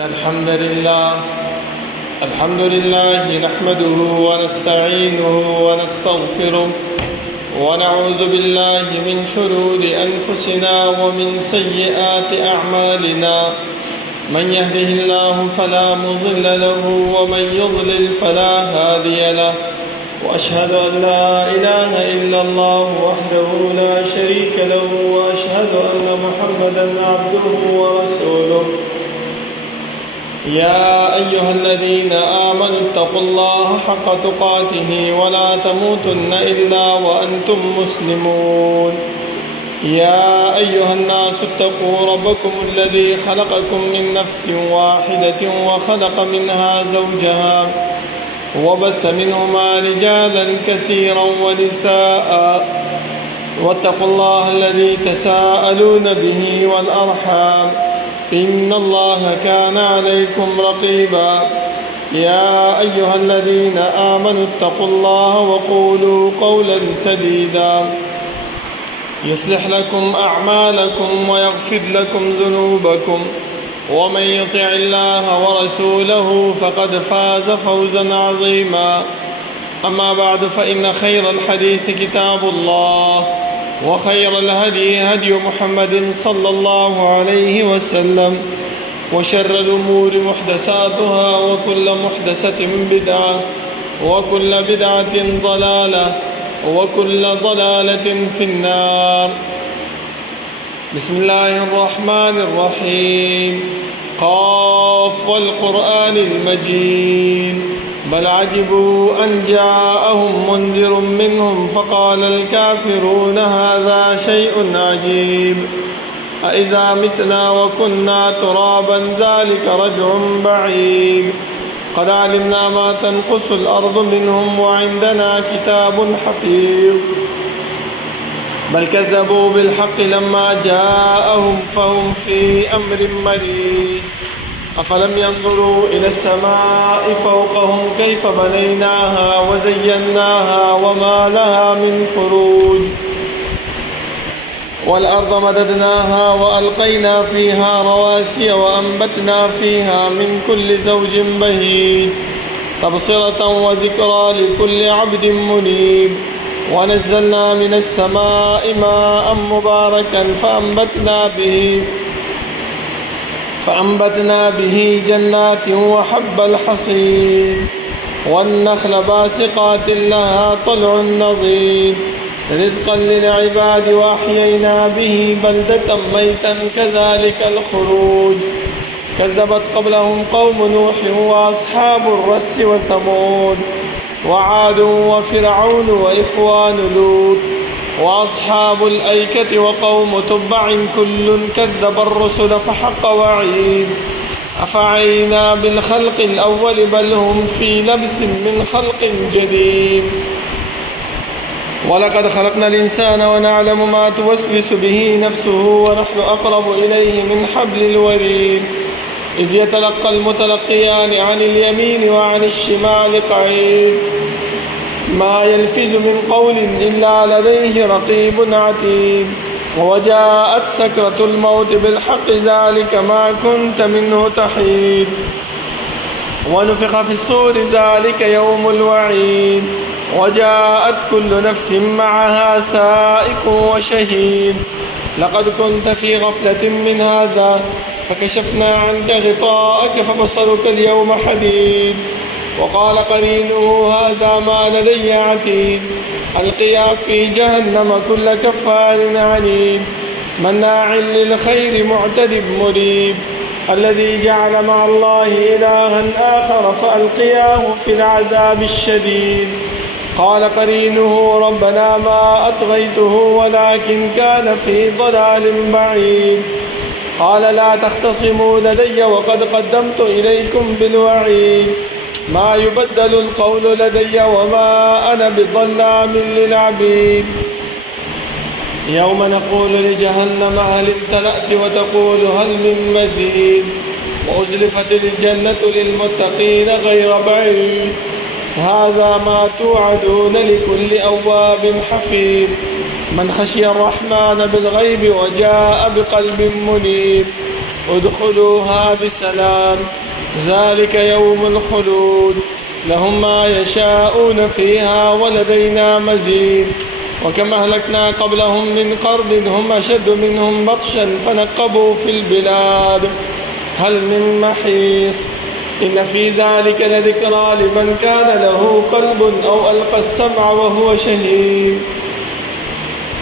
الحمد لله نحمده ونستعينه ونستغفره ونعوذ بالله من شرور أنفسنا ومن سيئات أعمالنا. من يهده الله فلا مضل له ومن يضلل فلا هادي له، وأشهد أن لا إله إلا الله وحده لا شريك له، وأشهد أن محمدا عبده ورسوله. يا أيها الذين آمنوا اتقوا الله حق تقاته ولا تموتن إلا وأنتم مسلمون. يا أيها الناس اتقوا ربكم الذي خلقكم من نفس واحدة وخلق منها زوجها وبث منهما رجالا كثيرا ونساء، واتقوا الله الذي تساءلون به والأرحام إن الله كان عليكم رقيبا. يا أيها الذين آمنوا اتقوا الله وقولوا قولا سديدا يصلح لكم أعمالكم ويغفر لكم ذنوبكم، ومن يطع الله ورسوله فقد فاز فوزا عظيما. أما بعد، فإن خير الحديث كتاب الله، وخير الهدي هدي محمد صلى الله عليه وسلم، وشر الأمور محدثاتها، وكل محدثة بدعة، وكل بدعة ضلالة، وكل ضلالة في النار. بسم الله الرحمن الرحيم. قاف والقرآن المجيد، بل عجبوا أن جاءهم منذر منهم فقال الكافرون هذا شيء عجيب. أإذا متنا وكنا ترابا ذلك رجع بعيد. قد علمنا ما تنقص الأرض منهم وعندنا كتاب حفيظ. بل كذبوا بالحق لما جاءهم فهم في أمر مريج. أفلم ينظروا إلى السماء فوقهم كيف بنيناها وزيناها وما لها من فروج. والأرض مددناها وألقينا فيها رواسي وأنبتنا فيها من كل زوج بهيج، تبصرة وذكرى لكل عبد منيب. ونزلنا من السماء ماء مباركا فأنبتنا به جنات وحب الحصيد، والنخل باسقات لها طلع نضيد، رزقا للعباد. وأحيينا به بلدة ميتا كذلك الخروج. كذبت قبلهم قوم نوح وأصحاب الرس وثمود وعاد وفرعون وإخوان لوط وأصحاب الأيكة وقوم تبع كل كذب الرسل فحق وعيد. أفعينا بالخلق الأول بل هم في لبس من خلق جديد. ولقد خلقنا الإنسان ونعلم ما توسوس به نفسه ونحن أقرب إليه من حبل الوريد. إذ يتلقى المتلقيان عن اليمين وعن الشمال قعيد. ما يلفظ من قول إلا لديه رقيب عتيد. وجاءت سكرة الموت بالحق ذلك ما كنت منه تحيد. ونفخ في الصور ذلك يوم الوعيد. وجاءت كل نفس معها سائق وشهيد. لقد كنت في غفلة من هذا فكشفنا عنك غطاءك فبصرك اليوم حديد. وقال قرينه هذا ما لدي عتيد. ألقيا في جهنم كل كفار عنيد، مناع للخير معتد مريب. الذي جعل مع الله إلها آخر فألقياه في العذاب الشديد. قال قرينه ربنا ما أطغيته ولكن كان في ضلال بعيد. قال لا تختصموا لدي وقد قدمت إليكم بالوعيد. ما يبدل القول لدي وما أنا بظلام للعبيد. يوم نقول لجهنم هل امتلأت وتقول هل من مزيد. وأزلفت الجنة للمتقين غير بعيد. هذا ما توعدون لكل أواب حفيظ. من خشي الرحمن بالغيب وجاء بقلب منيب. ادخلوها بسلام ذلك يوم الخلود لهم ما يشاءون فيها ولدينا مزيد وكم أهلكنا قبلهم من قرن هم أشد منهم بطشا فنقبوا في البلاد هل من محيص إن في ذلك لذكرى لمن كان له قلب أو ألقى السمع وهو شهيد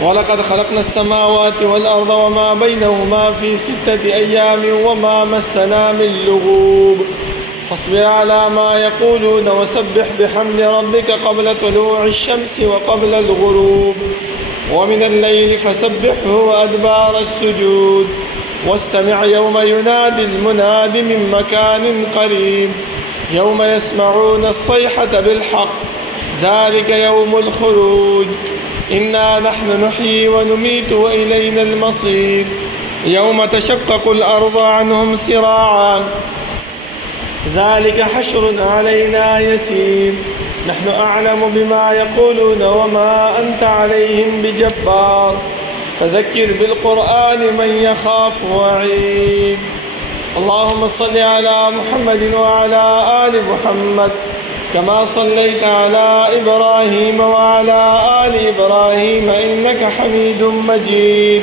ولقد خلقنا السماوات والأرض وما بينهما في 6 أيام وما مسنا من لغوب فاصبر على ما يقولون وسبح بحمد ربك قبل طلوع الشمس وقبل الغروب ومن الليل فسبحه وأدبار السجود واستمع يوم ينادي المناد من مكان قريب يوم يسمعون الصيحة بالحق ذلك يوم الخروج إنا نحن نحيي ونميت وإلينا المصير يوم تشقق الأرض عنهم سراعا ذلك حشر علينا يسير نحن أعلم بما يقولون وما أنت عليهم بجبار فذكر بالقرآن من يخاف وعيد اللهم صل على محمد وعلى آل محمد كما صليت على إبراهيم وعلى آل إبراهيم إنك حميد مجيد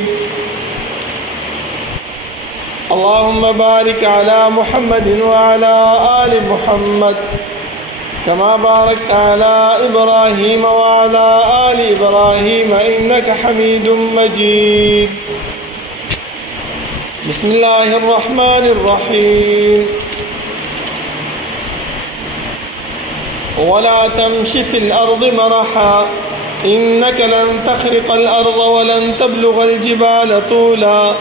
اللهم بارك على محمد وعلى آل محمد كما باركت على إبراهيم وعلى آل إبراهيم إنك حميد مجيد بسم الله الرحمن الرحيم ولا تمش في الأرض مرحا إنك لن تخرق الأرض ولن تبلغ الجبال طولا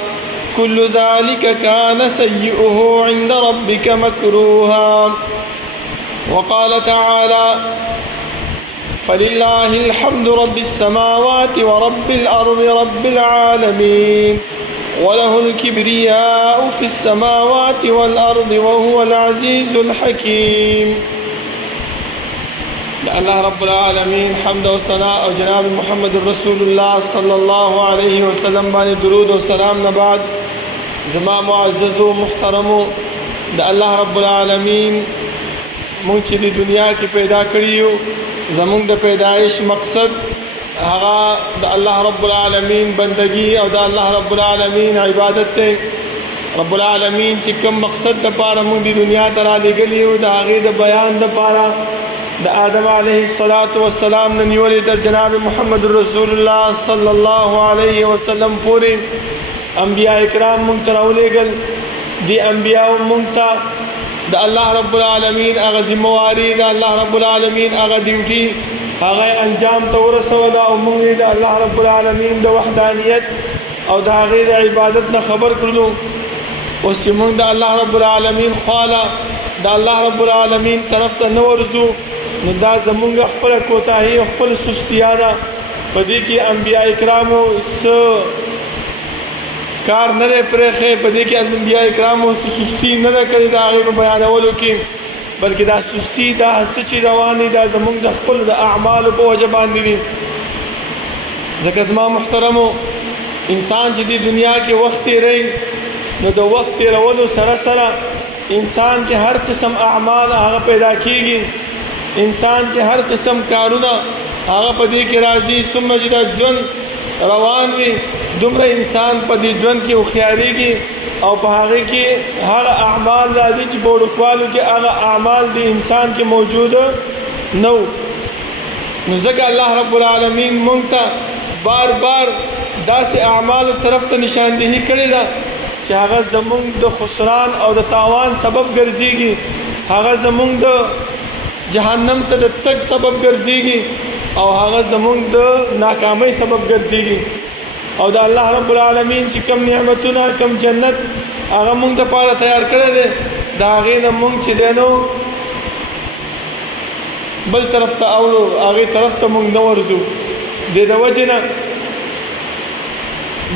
كل ذلك كان سيئه عند ربك مكروها وقال تعالى فلله الحمد رب السماوات ورب الأرض رب العالمين وله الكبرياء في السماوات والأرض وهو العزيز الحكيم الله رب العالمين حمد و ثناء او جناب محمد رسول الله صلى الله عليه وسلم باندې درود و سلام نه بعد زما معزز و محترمو د الله رب العالمین مونږ چې د دنیا کې پیدا کړیو زمونږ د پیدایش مقصد هغه د الله رب العالمین بندگی او د الله رب العالمین عبادت ته رب العالمین چې کوم مقصد د پاره مونږ د دنیا ته را لېږلیو د هغې د بیان د پاره د آدم علیه السلام نه نیولې تر جناب محمد رسول الله صلی الله علیه وسلم پورې انبیاء کرام مونږ ته راولېږل دې انبیاءو مونږ ته د الله رب العالمین هغه ذمواري د الله رب العالمین هغه ډیوټي هغه انجام ته ورسوله او مونږ د الله رب العالمین د وحدانیت او د هغې د عبادت نه خبر کړلو اوس چې مونږ د الله رب العالمین خواله د الله رب العالمین طرف ته نه ورځو نو دا زمونږ خپله کوتاهي او خپل سستیا ده په دې کې انبیاء کرامو څه کار نه دی پرېښی په دې کې انبیاء کرامو څه سستي نه ده کړې د هغې په بیانولو کې بلکې دا سستي دا څه چې روان دي دا زمونږ د خپلو د اعمالو په وجه باندې دي ځکه زما محترمو انسان چې د دنیا کې وخت تېروي نو د وخت تېرولو سره سره انسان کې هر قسم اعمال هغه پیدا کېږي انسان کې هر قسم کارونه هغه په دې کې راځي ثم چې دا ژوند روان وي دومره انسان په دې ژوند کې هوښیارېږي او په هغې کې هغه اعمال راځي چې په وړوکوالو کې هغه اعمال د انسان کې موجوده نه نو ځکه الله رب العالمین مونږ ته بار بار داسې اعمالو طرف ته نشاندهي کړې ده چې هغه زمونږ د خسران او د تاوان سبب ګرځېږي هغه زمونږ د جهنم ته د تګ سبب ګرځېږي او هغه زمونږ د ناکامۍ سبب ګرځېږي او د الله رب العالمین چې کوم نعمتونه کوم جنت هغه مونږ دپاره تیار کړی دی د هغې نه مونږ چې دی نو بل طرف ته اوړو هغې طرف ته مونږ نه ورځو د دې وجې نه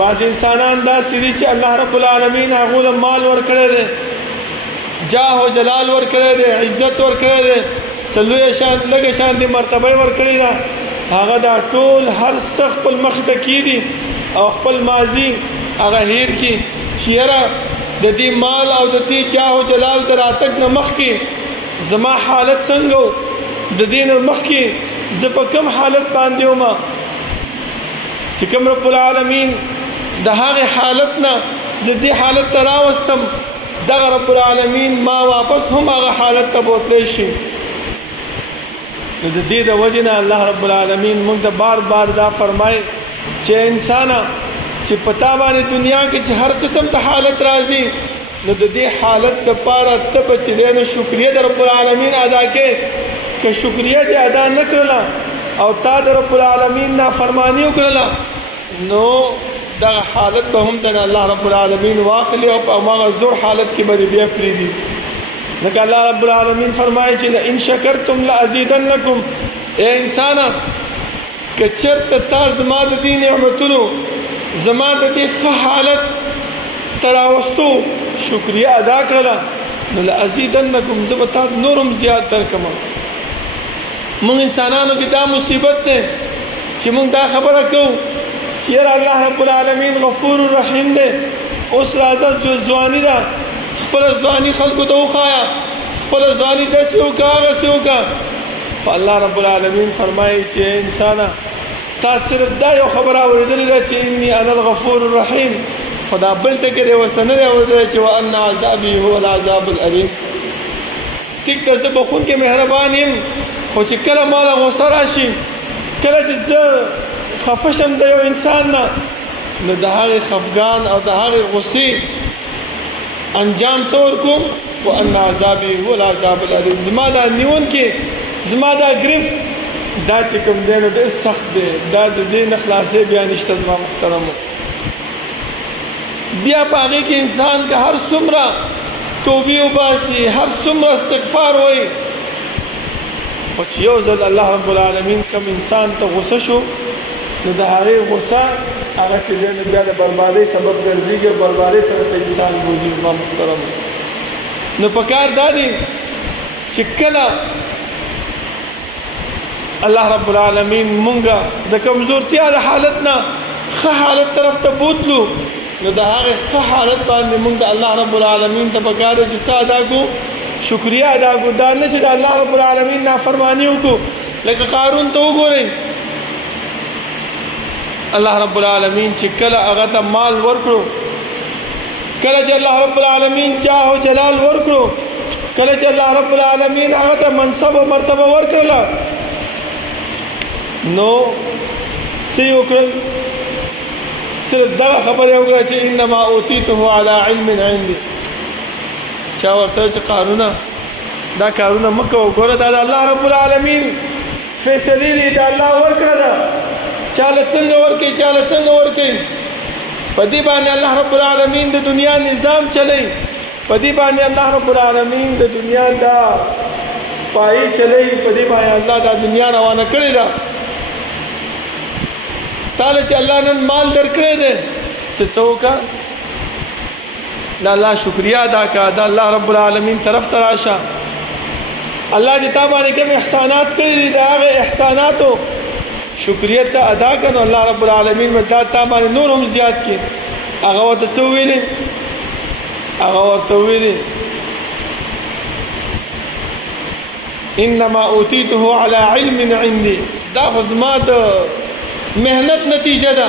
بعض انسانان داسې دي چې الله رب العالمین هغو له مال ورکړی دی جاه او جلال ورکړی دی عزت ورکړی دی لږه شان دي مرتبه ورکړې ده هغه دا ټول هر څه خپل مخ ته کېږي او خپل ماضي هغه هیر کړي چې یاره د دې مال او د دې جاه او جلال د راتګ نه مخکې زما حالت څنګه و د دې نه مخکې زه په کوم حالت باندې وم چې کوم رب العالمین د هغې حالت نه زه دې حالت ته راوستم دغه رب العالمین ما واپس هم هغه حالت ته بوتلی شي نو د دې د وجې نه الله رب العالمین موږ ته بار بار دا فرمایي چې انسانه چې په تا باندې دنیا کې چې هر قسم ته حالت راځي نو د دې حالت دپاره ته به چې دی نو شکریه د رب العالمین ادا کې که شکریه دې ادا نه کړله او تا د رب العالمین نافرماني وکړله نو دغه حالت به هم د الله رب العالمین واخلي او په هماغه زوړ حالت کې به بیا پرېږدي ځکه الله رب العالمین فرمایي چې لئن شکرتم لازیدنکم ای انسانه که چېرته تا زما د دې نعمتونو زما د دې ښه حالت ته راوستو شکریه ادا کړله نو لازیدنکم زه به تا نور هم زیات درکړم موږ انسانانو کې دا مصیبت دی چې موږ دا خبره کوو چې یاره الله رب العالمین غفور رحیم دی اوس راځه ځواني ده خپله ځواني خلکو ته وښایه خپله ځواني داسې وکړه هغسې وکړه خو الله رب العالمین فرمایي چې انسانه تا صرف دا یو خبره اورېدلې ده چې انی انا الغفور الرحیم خو دا بل ټکي دی ورسره نه دی اورېدلی چې وان عذابي هو العذاب الالیم ټیک ده زه بخونکی مهربان یم خو چې کله ماله غوسه راشي کله چې زه خفه شم د یو انسان نه نو د هغې خفګان او د هغې غوسې انجام څه ورکوم وان عذابي هو العذاب الالیم زما دا نیونکې زما دا ګرفت دا چې کوم دی نو ډېر سخت دی دا د دې نه خلاصې بیا نشته زما محترمو بیا په هغې کې انسان که هر څومره توبې وباسي هر څومره استغفار وایي خو چې یو ځل الله رب العالمین کوم انسان ته غوسه شو نو د هغې غوسه هغه چې دی نو بیا د بربادۍ سبب ګرځېږي او بربادۍ طرف ته انسان بوځي زما محترمو نو پکار دا دی چې کله الله رب العالمین مونږه د کمزورتیا د حالت نه ښه حالت طرف ته بوتلو نو د هغې ښه حالت باندې مونږ د الله رب العالمین ته پکار دی چې څه ادا کړو شکریه ادا کړو دا نه چې د الله رب العالمین نافرماني وکړو لکه قارون ته وګورئ الله رب العالمین چې کله هغه ته مال ورکړو کله چې الله رب العالمین جاه او جلال ورکړو کله چې الله رب العالمین هغه ته منصب او مرتبه ورکړله نو څه یې وکړل صرف دغه خبره یې وکړه چې انما اوتیته علی علم عندي چا ورته چې قارونه دا کارونه مه کوه ګوره دا د الله رب العالمین فیصلې دي د الله ورکړه ده چاله څنګه ورکوي چاله څنګه ورکوي په دې باندې الله رب العالمین د دنیا نظام چلی په دې باندې الله رب العالمین د دنیا دا پای چلی په دې باندې الله دا دنیا روانه کړې ده تاله چې الله نن مال درکړی دی ته څه وکړه د الله شکریه ادا کړه د الله رب العالمین طرف ته راشه الله چې تا باندې کوم احسانات کړي دي د هغې احساناتو شکریه ته ادا کړه نو الله رب العالمین به تا باندې نور هم زیات کړي هغه ورته څه وویلې هغه ورته وویلې انما اوتیته علی علم عندي دا خو زما د محنت نتیجه ده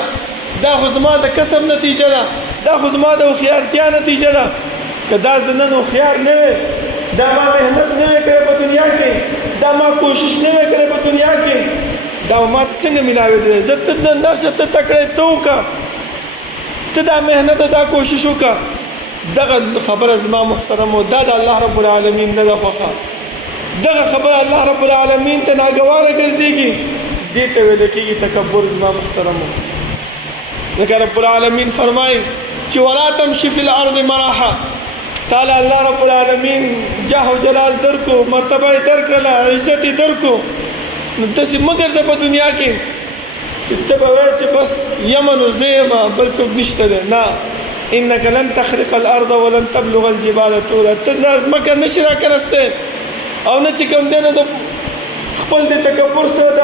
دا خو زما د کسب نتیجه ده دا خو زما د هوښیارتیا نتیجه ده که دا زه نن هوښیار نه وی دا ما محنت نه وی کړی په دنیا کې دا ما کوشش نه وی کړی په دنیا کې دا ما څنګه میلاوېدلی زه ته نرشه ته تکړی ته وکړه ته دا محنت او دا کوشش وکړه دغه خبره زما محترمو دا د الله رب العالمین نه ده خوښه دغه خبره الله رب العالمین ته ناګواره ګرځېږي دې ته ویل کېږي تکبر زما محترمو ځکه رب العالمین فرمایي چې ولا تمشي فی الارض مراحه تعالی الله رب العالمین جاه و جلال درکو مرتبه یې درکړله عزت یې درکو نو داسې مه ګرځه په دنیا کې چې ته به وایې چې بس یم نو زه یم بل څوک نشته دی نه انک لن تخرق الارض ولن تبلغ الجبال طولا ته دا ځمکه نشي راکنستی او نه چې کوم دی نو د خپل د تکبر سره د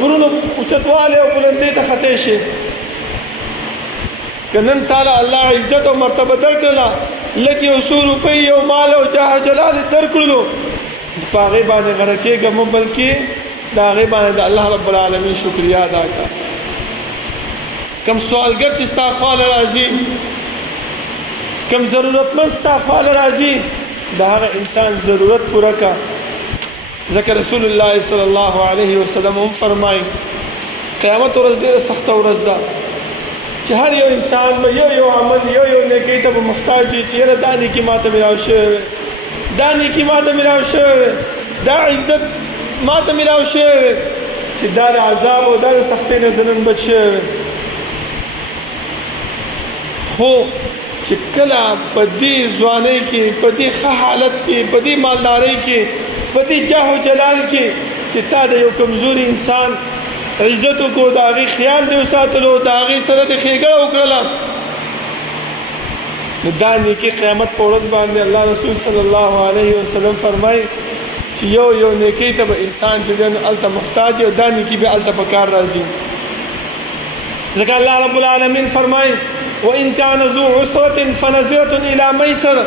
غرونو اوچتوالی او بلندۍ ته خطی شي که نن تعالی الله عزت او مرتبه درکړله لکه یو څو روپۍ یو مال او جاه جلال درکړلو په هغې باندې غره کېږه مه بلکې د هغې باندې د الله رب العالمین شکریا ادا کړه کم سوالګر چې ستا خواله راځي کم ضرورتمند ستا خواله راځي د هغه انسان ضرورت پوره کړه ځکه رسول الله صلی الله علیه وسلم هم فرمایي قیامت ورځ ډېره سخته ورځ ده چې هر یو انسان به یو عمل یو نیکۍ ته به محتاج وي چې یاره دا نیکي ما ته میلاو شوی وی دا نیکي ما ته میلاو شوی وی دا عزت ما ته میلاو شوی وی چې دا د عذاب او دا د سختۍ نه زه نن بچ شوی وی خو چې کله په دې ځوانۍ کې په دې ښه حالت کې په دې مالدارۍ کې په دې جاه و جلال کې چې تا د یو کمزوري انسان عزت وکړو د هغې خیال دې وساتلو د هغې سره دې ښېګړه وکړله نو دا نیکي قیامت په ورځ باندې الله رسول صلی الله علیه وسلم فرمایي چې یو نیکۍ ته به انسان چې دی نو هلته محتاج او دا نیکي بیا هلته په کار راځي ځکه الله رب العالمین فرمایي وإن كان ذو عسرة فنظرة إلى ميسرة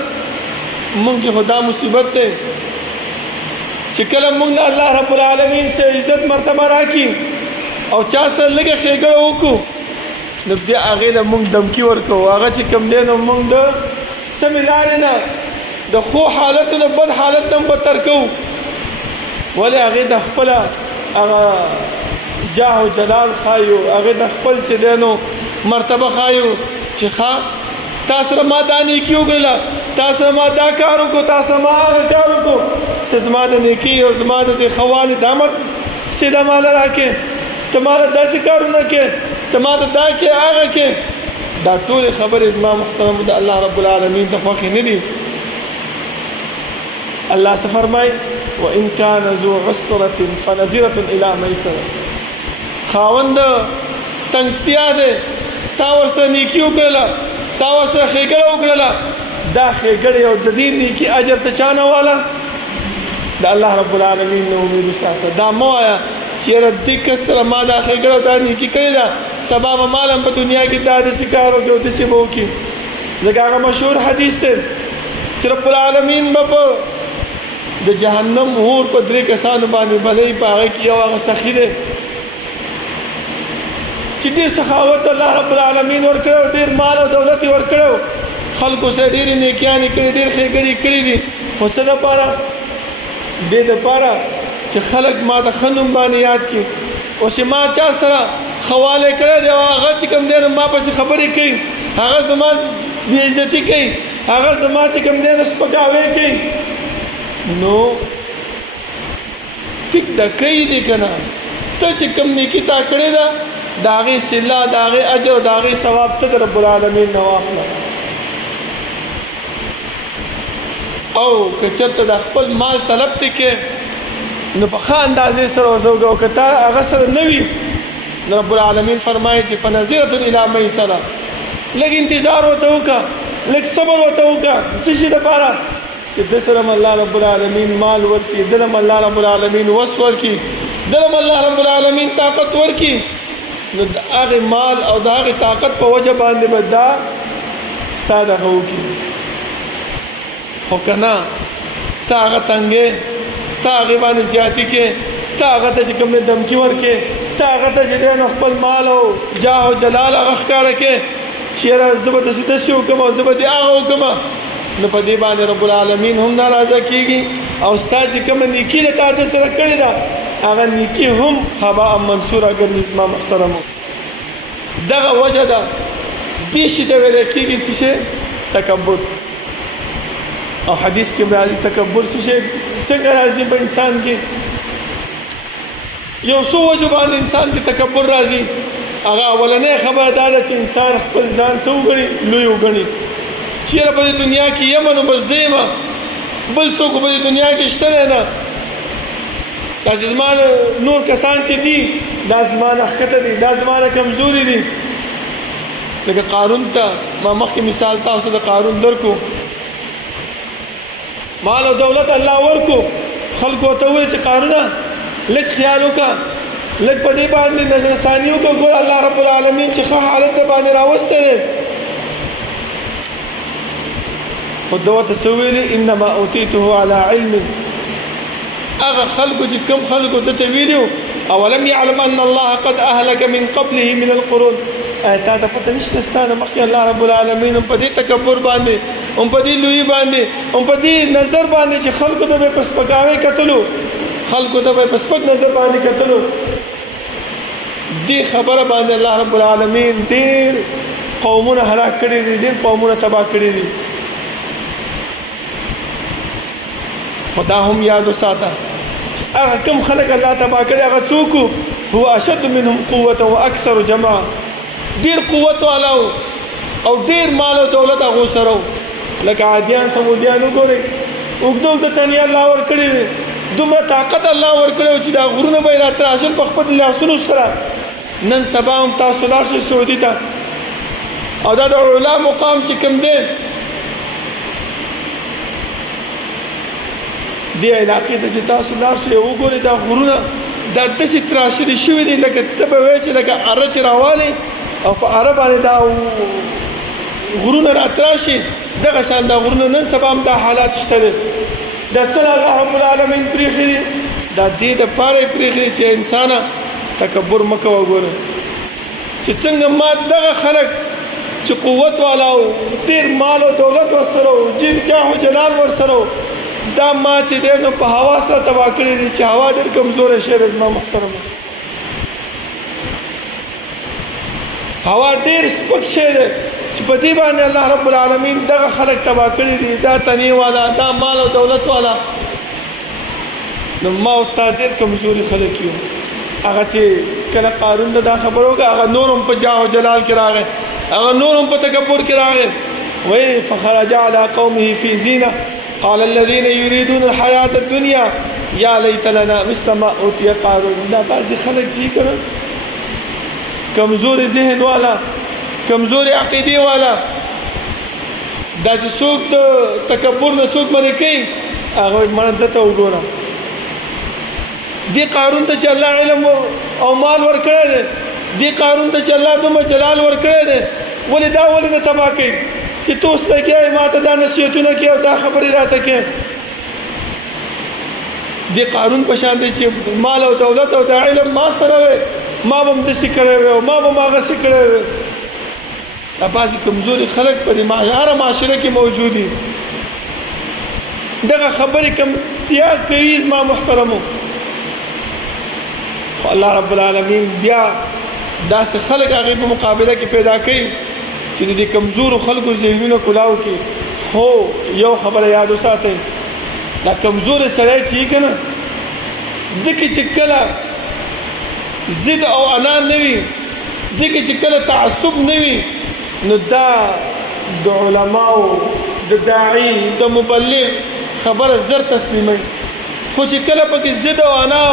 مونږ کې خو دا مصیبت دی چې کله مونږ د الله رب العالمین سره عزت مرتبه راکړي او چا سره لږه ښېګړه وکړو نو بیا هغې له مونږ دمکي ورکوو هغه چې کوم دی نو مونږ د سمې لارې نه د ښو حالتو نه بد حالت نه هم بدتر کوو ولې هغې د خپله هغه جاه و جلال ښایو هغې د خپل چې دی نو مرتبه ښایو چې ښه تا سره ما دا نیکي وکړله تا سره ما دا کار وکړو تا سره ما هغه کار وکړو ته زما د نیکي او زما د دې ښه والي دا سیده ماله راکړې ته ماله داسې کارونه کې ته ما ته دا کې هغه کې دا ټولې خبرې زما محترم د الله رب العالمین د خوښې نه دي الله څه فرمایي وإن كان ذو عسرة فنظرة إلى ميسرة خاوند تنګستیا دی تا ورسره نیکي وکړله تا ورسره ښېګړه وکړله دا ښېګړې او د دې نیکي اجر ته چا نه واله د الله رب العالمین نه امید وساته دا مه وایه چې یاره دې کس سره ما دا ښېګړه او دا نیکي کړې ده سبا به مال هم په دنیا کې دا داسې کار وکړي او داسې به وکړي ځکه هغه مشهور حدیث دی چې رب العالمین به په د جهنم اور په 3 کسانو باندې بلوي په هغه کې یو هغه سخي دی چې ډېر سخاوت الله رب العالمین ورکړو ډېر مال او دولت یې ورکړو خلکو سره ډېرې نیکیانې کړي ډېر ښېګړې کړي دي خو څه دپاره دې دپاره چې خلک ما ته ښه نوم باندې یاد کړي او چې ما چا سره ښه والی کړی دی او هغه چې کوم دی نو ما پسې خبرې کوي هغه زما بېعزتي کوي هغه زما چې کوم دی نو سپکاوی کوي نو ټیک ده کوي دې که نه ته چې کوم نیکي تا کړې ده د هغې صله د هغې اجر او د هغې ثواب ته د رب العالمین نه واخله او که چېرته د خپل مال طلب دې کې نو په ښه اندازې سره ورته وکړه او که تا هغه سره نه وي نو رب العالمین فرمایي چې فنظرة إلى میسرة لږ انتظار ورته وکړه لږ صبر ورته وکړه څه شي دپاره چې ده سره هم الله رب العالمین مال ورکړي ده هم الله رب العالمین وس ورکړي ده هم الله رب العالمین طاقت ورکړي نو د هغې مال او د هغې طاقت په وجه باندې به دا ستا دغه وکړي خو که نه ته هغه تنګې ته هغې باندې زیاتي کې ته هغه ته چې کوم دی دمکي ورکې ته هغه ته چې دی نو خپل مال او جاه او جلال هغه ښکاره کې چې یاره زه به داسې داسې وکړم او زه به دې هغه وکړم نو په دې باندې رب العالمین هم ناراضه کېږي او ستا چې کومه نیکي ده تا ده سره کړې ده هغه نیکي هم هباء منصوره ګرځي زما محترمو دغه وجه ده دې شي ته ویلی کېږي څه شی تکبر او حدیث کې راځي تکبر څه شی څنګه راځي په انسان کې یو څو وجو باندې انسان کې تکبر راځي هغه اولنۍ خبره دا ده چې انسان خپل ځان څه وګڼي لوی وګڼي چې یاره په دې دنیا کې یم نو بس زه یم بل څوک په دې دنیا کې شته دی نه دا چې زما نور کسان چې دي دا زما نه ښکته دي دا زما نه کمزوري دي لکه قارون ته ما مخکې مثال تاسو د قارون درکو مال او دولت الله ورکو خلکو ورته وویل چې قارونه لږ خیال وکړه لږ په دې باندې نظر ثاني وکړه ګوره الله رب العالمین چې ښه حالت د باندې راوستی دی خو ده ورته څه ویلي انما اوتیته على علم هغه خلکو چې کوم خلکو ده ته ویلي اولم يعلم ان الله قد اهلك من قبله من القرون تا ته پته نشته ستانه مخکې الله رب العالمین هم په دې تکبر باندې هم په دې لوی باندې هم په دې نظر باندې چې خلکو ته به په سپکاوي کتلو خلکو ته به په سپک نظر باندې کتلو دې خبره باندې الله رب العالمین ډېر قومونه هلاک کړي دي ډېر قومونه تباه کړي دي خدا هم یاد وساته هغه کوم خلک الله تباه کړي هغه څوک هو اشد منهم قوه واكثر جماعه ډېر قوت والا او ډېر مال او دولت هغه سره لکه عادیان سمودیان وګورئ اوږده تنې الله ورکړي دومره طاقت الله ورکړي چې دا غرونه به راتراشل په خپل لاسونو سره نن سبا هم تاسو لاړ شئ سعودي ته او دا د علا مقام چې کوم دی دې علاقې ته چې تاسو لاړ شئ وګورئ دا غرونه دا داسې تراشلي شوي دي لکه ته به وایې چې لکه اره چې راوالې او په اره باندې دا غرونه راتراشي دغه شان دا غرونه نن سبا هم دا حالات شته دي دا څه الله رب العالمین پرېښي دي دا دې دپاره یې پرېښي چې انسانه تکبر مه کوه ګوره چې څنګه ما دغه خلک چې قوت والا او ډېر مال او دولت ورسره و جاه و جلال ورسره و دا ما چې دی نو په هوا سره تباه کړي دي چې هوا ډېر کمزوری شی دی زما محترمه هوا ډېر سپک شی دی چې په دې باندې الله رب العالمین دغه خلک تباه کړي دي دا تنې والا دا مال او دولت والا نو ما او تا ډېر کمزوري خلک یو هغه چې کله قارون ته دا خبر وکړه هغه نور هم په جاه و جلال کې راغی هغه نور هم په تکبر کې راغی وایي فخرج على قومه في زینه قال الذين يريدون الحياة الدنيا يا ليت لنا مثل ما اوتي قارون دا بعضی خلک چې کنه کمزوري ذهن والا کمزوري عقیدې والا دا چې څوک د تکبر نه څوک منې کوي هغه مړه دته وګوره دې قارون ته چې الله علم او مال ورکړی دی دې قارون ته چې الله دومره جلال ورکړی دی ولې دا ولې نه تباه کوي چې تو اوس لګیا ما ته دا نصیحتونه کوي او دا خبرې راته کوي دې قارون په شان دی چې مال او دولت او دا علم ما سره وی ما به هم داسې کړی وی او ما به هم هغسې کړی وی دا بعضې کمزوري خلک په دې هره معاشره کې موجود دي دغه خبرې کمتیا کوي زما محترمو خو الله رب العالمین بیا داسې خلک هغې په مقابله کې پیدا کوي چې د دې کمزورو خلکو ذهنونه کلاو کې هو یو خبره یاد وساتئ دا کمزوري سړی چې یې که نه ده کې چې کله ضد او انا نه وي ده کې چې کله تعصب نه وي نو دا د علماو د داعي د مبلغ خبره زر تسلیموي خو چې کله پکې ضد او انا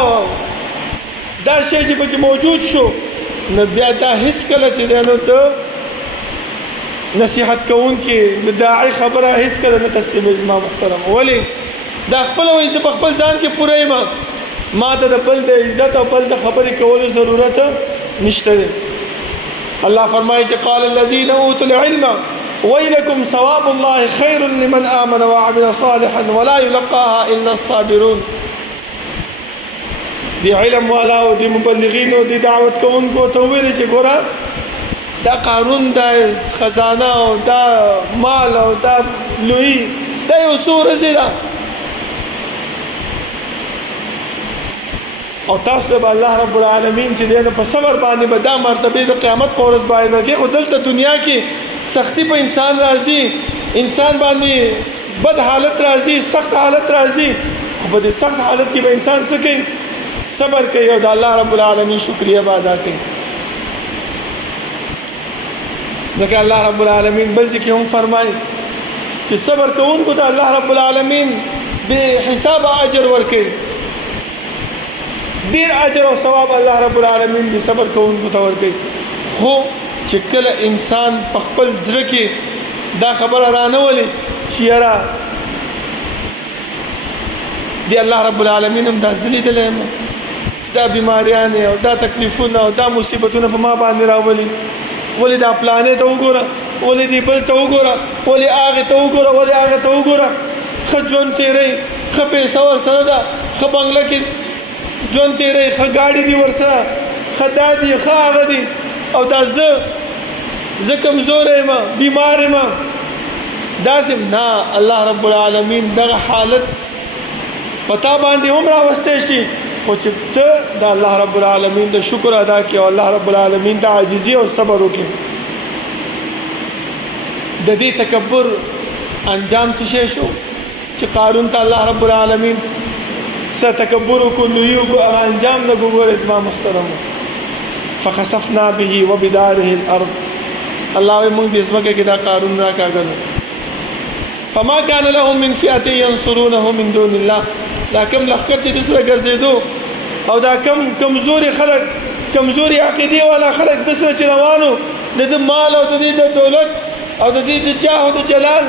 دا شی چې پکې موجود شو نو بیا دا هیڅ کله چې دی نو ته نصیحت کوونکي د داعي خبره هیڅ کله نه تسلیموي زما محترم ولې دا خپله وایي زه په خپل ځان کې پوره یم ما ته د بل د عزت او بل د خبرې کولو ضرورت نشته دی الله فرمایي چې قال الذين اوتوا العلم ويلكم ثواب الله خير لمن آمن وعمل صالحا ولا يلقاها الا الصابرون دی علم والا او دی مبلغین او دی دعوت کوونکو ته ویل چې ګوره دا قانون دا خزانه او دا مال او دا لوی دا یو څو ورځې ده او تاسو به الله رب العالمین چې دی نو په صبر باندې به دا مرتبه د قیامت په ورځ باندې ورکړي خو دلته دنیا کې سختی په انسان راځي انسان باندې بد حالت راځي سخت حالت راځي خو په دې سخت حالت کې به انسان څه کوي صبر کوي او د الله رب العالمین شکریه ادا کوي ځکه الله رب العالمین بل ځکه هم فرمایي چې صبر کوونکو ته الله رب العالمین به حساب اجر ورکوي ډېر اجر او ثواب الله رب العالمین به صبر کوونکو ته ورکوي خو چې کله انسان په خپل زړه کې دا خبره رانولي چې یاره دی الله رب العالمین هم دا زه لیدلی یم دا بیماریان او دا تکلیفونه او دا مصیبتونه په ما باندې راولي ولې دا پلانې ته وګوره ولې دې بل ته وګوره، ولې هغې ته وګوره، ولې هغې ته وګوره. ښه ژوند تېروي، ښه پیسه ورسره ده، ښه بنګله کې ژوند تېروي، ښه ګاډي دي ورسره، ښه دا دي، ښه هغه دي. او دا زه کمزوری یم، بیمار یم. داسې نه، الله رب العالمین دغه حالت په تا باندې هم راوستی شي، خو چې ته د الله رب العالمین د شکر ادا کړې او الله رب العالمین د عاجزي او صبر وکړې. د دې تکبر انجام څه شی شو چې قارون ته الله رب العالمین څه تکبر وکړو، لویي وکړو، هغه انجام نه ګورې زما محترمو. فخسفنا به وبداره الارض. الله وایي موږ دې ځمکه کې دا قارون راکاږلو. فما كان لهم من فئة ينصرونه من دون الله. دا کم لښکر چې د سره ګرځېدو او دا کم کمزوري خلک، کمزوري عقیدې والا خلک د سره چې روانو، د ده مال او د دې د دولت او د دې د جاه او د جلال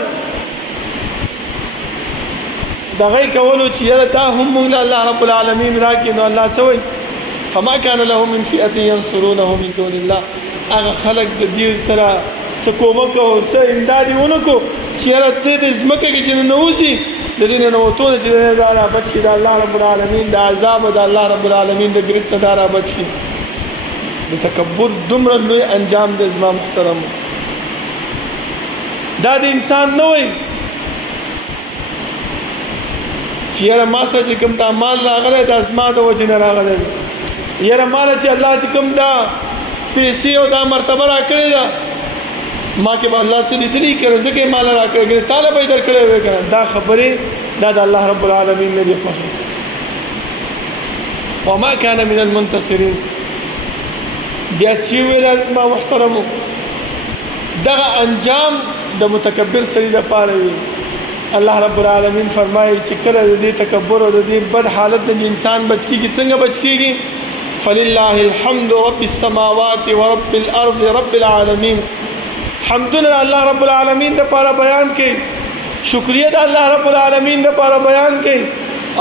دغه یې کولو چې یاره دا هم موږ له الله رب العالمین راکړي. نو الله څه وایي؟ فما كان لهم من فئة ينصرونه من دون الله. هغه خلک د دې سره څه کومک او څه امداد یې ونه کړو چې یاره دې د ځمکه کې چې ننوځي، د دې ننوتو نه چې دا را بچ کړي د الله رب العالمین د عذاب او د الله رب العالمین د ګرفت نه دا را بچ کړي. د تکبر دومره لوی انجام دی زما محترمو. دا د انسان نه وایي چې یاره ما سره چې کوم دا مال راغلی دا زما د وجې نه راغلی دی، یاره ماله چې الله چې کوم دا پیسې او دا مرتبه را کړې ده ما کې به الله څه لیدلي کړه ځکه یې ماله را کړی، تاله به یې در کړی وی که نه. دا خبرې دا د الله رب العالمین نه دي خوښې. وما كان من المنتصرین. بیا چې ویل ما محترمو دغه انجام د متکبر سړي لپاره وي. الله رب العالمین فرمایي چې کله د دې تکبر او د دې بد حالت نه انسان بچ کېږي. څنګه بچ کېږي؟ فلله الحمد رب السماوات ورب الارض رب العالمین. حمدونه الله رب العالمین د پاره بیان کړي، شکریه د الله رب العالمین د پاره بیان کړي،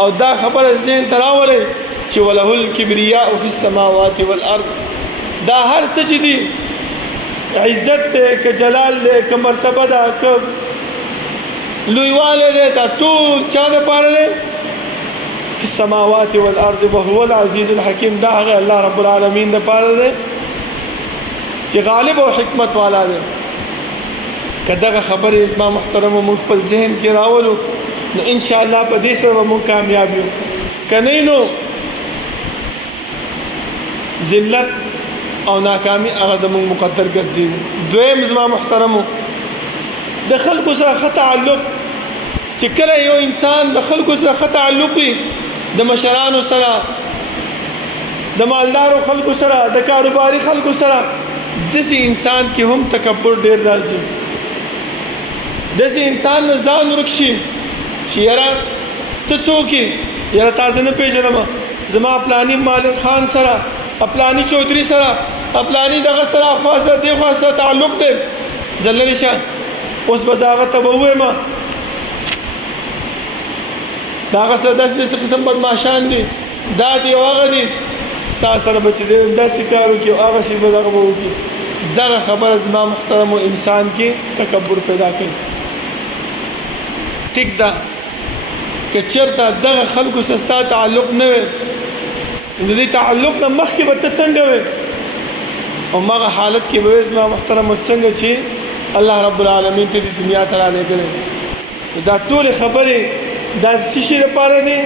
او دا خبره ذهن ته راولئ چې وله الکبریاء فی السماوات والارض. دا هر څه چې دي، عزت دی که جلال دی که مرتبه ده که لویوالی دی، دا ټول چا دپاره دی؟ فی السماوات والارض وهو العزیز الحکیم. دا هغه الله رب العالمین دپاره دی چې غالب او حکمت والا دی. که دغه خبرې ما محترمو موږ خپل ذهن کې راولو نو انشاءالله په دې سره به موږ کامیاب یو، که نه نو ذلت او ناکامي هغه زموږ مقدر ګرځي. دویم زما محترمو د خلکو سره ښه تعلق، چې کله یو انسان د خلکو سره ښه تعلق وي، د مشرانو سره، د مالدارو خلکو سره، د کاروباري خلکو سره، داسې انسان کې هم تکبر ډېر راځي. داسې انسان نه ځان ورک شي چې یاره ته څوک یې؟ یاره تا زه نه پېژنم، زما پلاني مالک خان سره، پلاني چودھري سره، پلاني دغه سره، اخوا سره، دې خوا سره تعلق دی، زه لرې شه. اوس به زه هغه ته به ووایم د هغه سره داسې داسې قسم بدماشان دي، دا دي او هغه دي، ستا سره به چې دی داسې کار وکړي او هغه شي به دغه به وکړي. دغه خبره زما محترمو انسان کې تکبر پیدا کوي. ټیک ده که چېرته دغه خلکو سره ستا تعلق نه وي، د دې تعلق نه مخکې به ته څنګه وې؟ او هغه حالت کې به وې زما محترمو څنګه چې الله رب العالمین ته دې دنیا ته رالیږلی. دا ټولې خبرې دا څه شي لپاره دي؟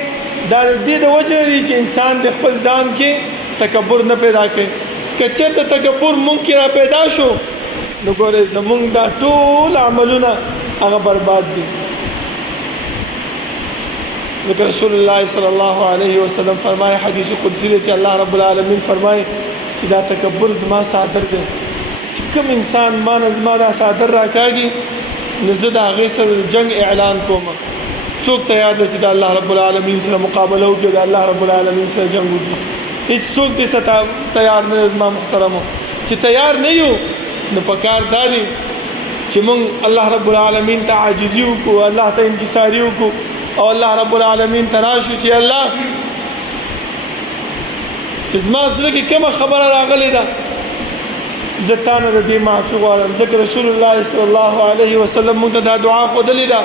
دا د دې د وجې نه دي چې انسان د خپل ځان کې تکبر نه پیدا کوي. که چېرته تکبر مونږ کې را پیدا شو نو ګورئ زمونږ دا ټول عملونه هغه برباد دي. لکه رسول الله صلی الله علیه وسلم فرمایي، حدیث قدسی دی چې الله رب العالمین فرمایي چې دا تکبر زما صادر دی، چې کوم انسان ما نه زما دا صادر راکاږي نو زه د هغې سره جنګ اعلان کوم. څوک تیار دی چې د الله رب العالمین سره مقابله وکړي، د الله رب العالمین سره جنګ وکړي؟ هیڅ څوک دې سره تیار نه دی زما محترمو. چې تیار نه یو نو پکار دا دی چې موږ الله رب العالمین ته عاجزي وکړو، الله ته انکساري وکړو او الله رب العالمین ته راشو چې الله چې زما زړه کې کومه خبره راغلې ده زه تا نه د دې معافي غواړم ځکه رسول الله صلی الله علیه وسلم موږ ته دا دعا ښودلې ده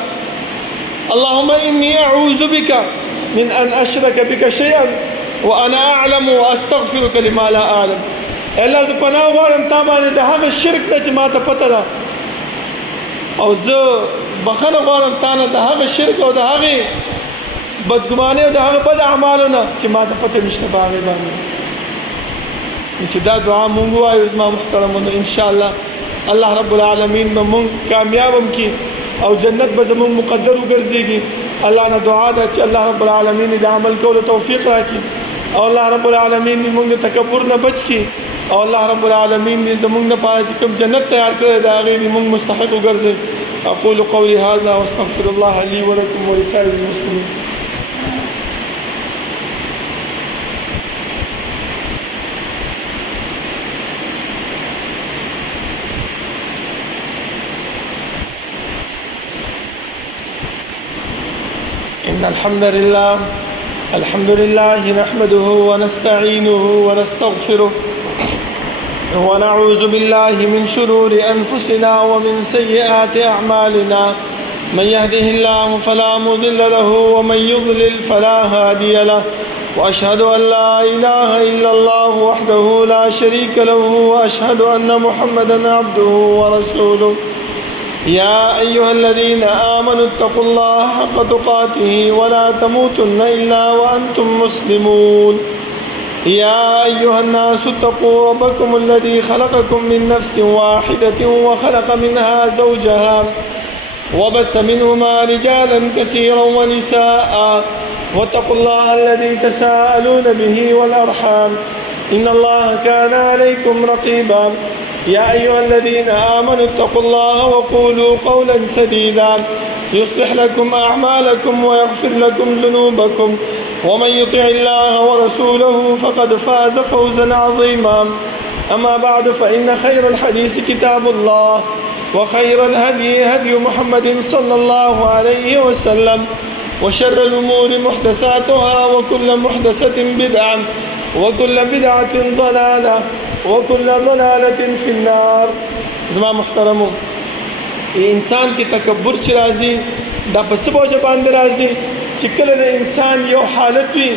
اللهم إني أعوذ بك من أن أشرك بك شيئا وأنا أعلم وأستغفرك لما لا أعلم الله زه پناه غواړم تا باندې د هغه شرک نه چې ما ته پته ده او زه بخښنه غواړم تا نه د هغه شرک او د هغې بدګمانۍ او د هغه بد اعمالو نه چې ما ته پته نشته په هغې باندې چې دا دعا مونږ ووایو زما محترمونو انشاءالله الله رب العالمین به مونږ کامیاب هم کړي او جنت به زمونږ مقدر وګرځېږي الله نه دعا ده چې الله رب العالمین د عمل کولو توفیق راکړي او الله رب العالمین مونږ د تکبر نه بچ کړي او الله رب العالمین زمونږ لپاره چې کوم جنت تیار کړی د هغې مونږ مستحق وګرځوي اقول قولي هذا واستغفر الله لي ولكم ولسائر المسلمين إن الحمد لله نحمده ونستعينه ونستغفره ونعوذ بالله من شرور أنفسنا ومن سيئات أعمالنا من يهده الله فلا مضل له ومن يضلل فلا هادي له وأشهد أن لا إله إلا الله وحده لا شريك له وأشهد أن محمدا عبده ورسوله يا أيها الذين آمنوا اتقوا الله حق تقاته ولا تموتن إلا وأنتم مسلمون يا أيها الناس اتقوا ربكم الذي خلقكم من نفس واحدة وخلق منها زوجها وبث منهما رجالا كثيرا ونساء واتقوا الله الذي تساءلون به والأرحام إن الله كان عليكم رقيبا يا أيها الذين آمنوا اتقوا الله وقولوا قولا سديدا يصلح لكم أعمالكم ويغفر لكم ذنوبكم ومن يطع الله ورسوله فقد فاز فوزا عظيما أما بعد فإن خير الحديث كتاب الله وخير الهدي هدي محمد صلى الله عليه وسلم وشر الأمور محدثاتها وكل محدثة بدعة وكل بدعة ضلالة وكل ضلالة في النار زما محترمو انسان کې تکبر چې راځي دا په څه وجه باندې راځي چې کله د انسان یو حالت وي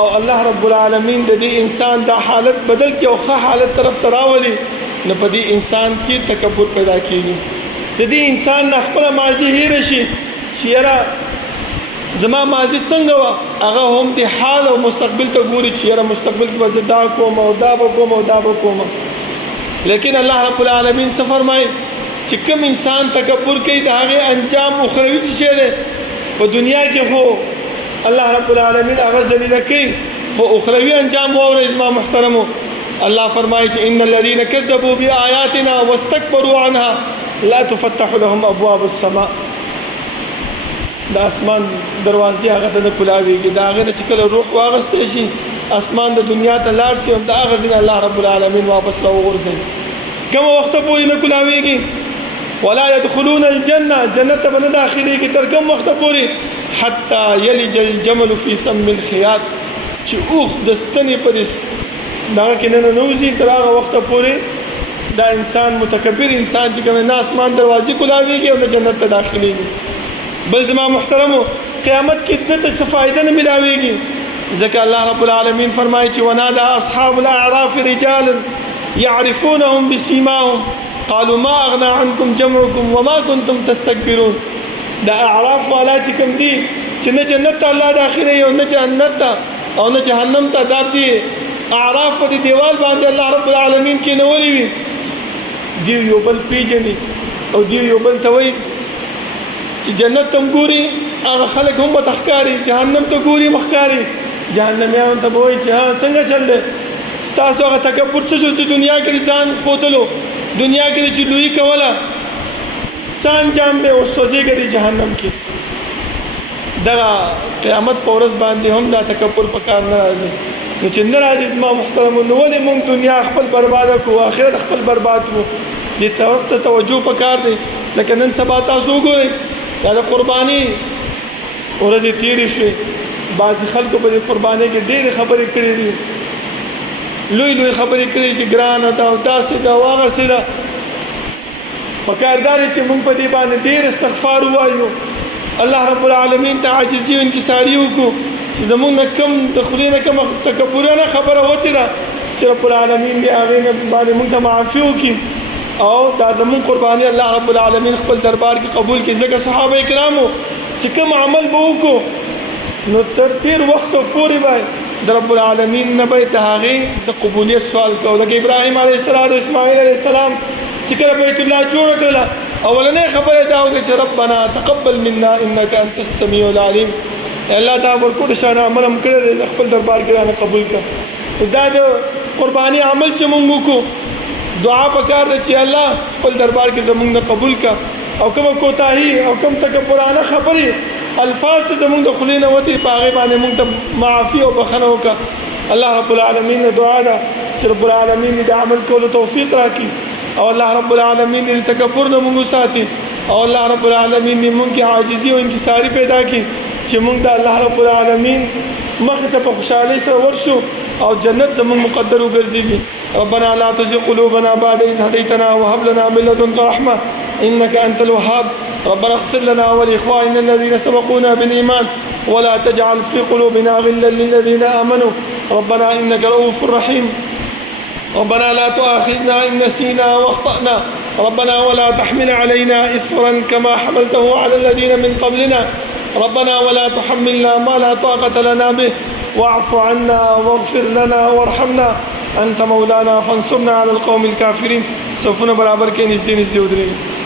او الله رب العالمین د دې انسان دا حالت بدل کې او ښه حالت طرف ته راولي نو په دې انسان کې تکبر پیدا کېږي د دې انسان نه خپله ماضي هېره شي چې یاره زما ماضي څنګه وه هغه هم د حال او مستقبل ته ګوري چې یاره مستقبل کې به زه دا کوم او دا به کوم او دا به کوم لیکن الله رب العالمین څه فرمایي چې کوم انسان تکبر کوي د هغې انجام اخروي څه شی دی په دنیا کې خو الله رب العالمین هغه ذلیله کوي خو اخروي انجام واورئ زما محترمو الله فرمایي چې ان الذين كذبوا بآياتنا واستكبروا عنها لا تفتح لهم ابواب السماء د اسمان دروازې هغه ته نه کلاویږي د هغې نه چې کله روح واغستی شي اسمان د دنیا ته لاړ شي هم د هغه ځای الله رب العالمین واپس راوغورځوي کومه وخته پورې نه کلاویږي ولا يدخلون الجنه جنت به نه داخلېږي تر کوم وخته پورې حتی یلج الجمل فی سم الخیاط چې اوښ د ستنې په دې دغه کې نه ننوځي تر هغه وخته پورې دا انسان متکبر انسان چې کوم نه اسمان دروازې کلاویږي او نه جنت ته داخلېږي بل زما محترمو قیامت کې دته څه فائدہ نه ملاويږي ځکه الله رب العالمین فرمایي چې ونادى اصحاب الاعراف رجالا يعرفونهم بسيماهم قالوا ما اغنى عنكم جمعكم وما كنتم تستكبرون دا اعراف والا چې کوم دي چې نه جنت ته الله داخلي او نه جنت ته او نه جهنم ته داب دي اعراف په دیوال باندې الله رب العالمین کې نولې وي دی یو بل پیژني او دی یو بل ته وایي چې جنت ته ګوري هغه خلک هم به تخکاري جهنم ته ګوري مخکاري جهنميان ته به وایي چې ها څنګه چل دی ستاسو هغه تکبر څه شو چې دنیا کې ځان ښودلو دنیا کې چې لوی کوله څه انجام دی اوس سوځېږي د جهنم کې دغه قیامت په ورځ باندې هم دا تکبر په کار نه راځي نو چې نه راځي زما محترمو نو ولې موږ دنیا خپل برباده کړو آخرت خپل برباد کړو دې طرف ته توجه پکار دی لکه نن سبا تاسو وګورئ دا د قرباني ورځې تېرې شوې بعضې خلکو په دې قربانۍ کې ډېرې خبرې کړې دي لوی لوی خبرې کړي چې ګرانه ده او داسې ده او هغسې ده. پکار دا دی چې موږ په دې باندې ډېر استغفار ووایو، الله رب العالمین ته عاجزي او انکساري وکړو چې زموږ نه کوم د خولې نه کومه تکبرانه خبره وتې ده چې رب العالمین دې هغې نه باندې موږ ته معافي وکړي او دا زموږ قرباني الله رب العالمین خپل دربار کې قبول کړي. ځکه صحابه کرامو چې کوم عمل به وکړو نو تر ډېر وخته پورې به د رب العالمین نه به د هغې د قبولیت سوال کوو. لکه ابراهیم علیه السلام او اسماعیل علیه السلام چې کله بیت الله جوړه کړله اولنۍ خبره دا وکړه چې ربنا تقبل منا انک انت السمیع العلیم. الله دا ورکوټ شان عمل هم کړی دی، خپل دربار کې رانه قبول کړه. دا د قرباني عمل چې موږ وکړو دعا پکار ده چې الله خپل دربار کې زموږ نه قبول کړه او کومه کوتاهي او کوم تکبرانه خبرې الفاظ چې زموږ د خولې نه وتې په هغې باندې موږ ته معافي او بخښنه وکړه. الله رب العالمین نه دعا ده چې رب العالمین دې د عمل کولو توفیق راکړي او الله رب العالمین دې تکبر نه موږ وساتي او الله رب العالمین دې موږ کې عاجزي او انکساري پیدا کړي چې موږ د الله رب العالمین مخې ته په خوشحالۍ سره ورشو او جنت زموږ مقدر وګرځېږي. ربنا لا تزغ قلوبنا بعد إذ هديتنا وهب لنا من لدنك رحمة إنك أنت الوهاب. ربنا اغفر لنا ولإخواننا الذين سبقونا بالإيمان ولا تجعل في قلوبنا غلا للذين آمنوا ربنا إنك رؤوف رحيم. ربنا لا تؤاخذنا إن نسينا واخطأنا ربنا ولا تحمل علينا إصرا كما حملته على الذين من قبلنا ربنا ولا تحملنا ما لا طاقة لنا به واعف عنا واغفر لنا وارحمنا أنت مولانا فانصرنا على القوم الكافرين. صفونه برابر کې نږدې ودرېږي.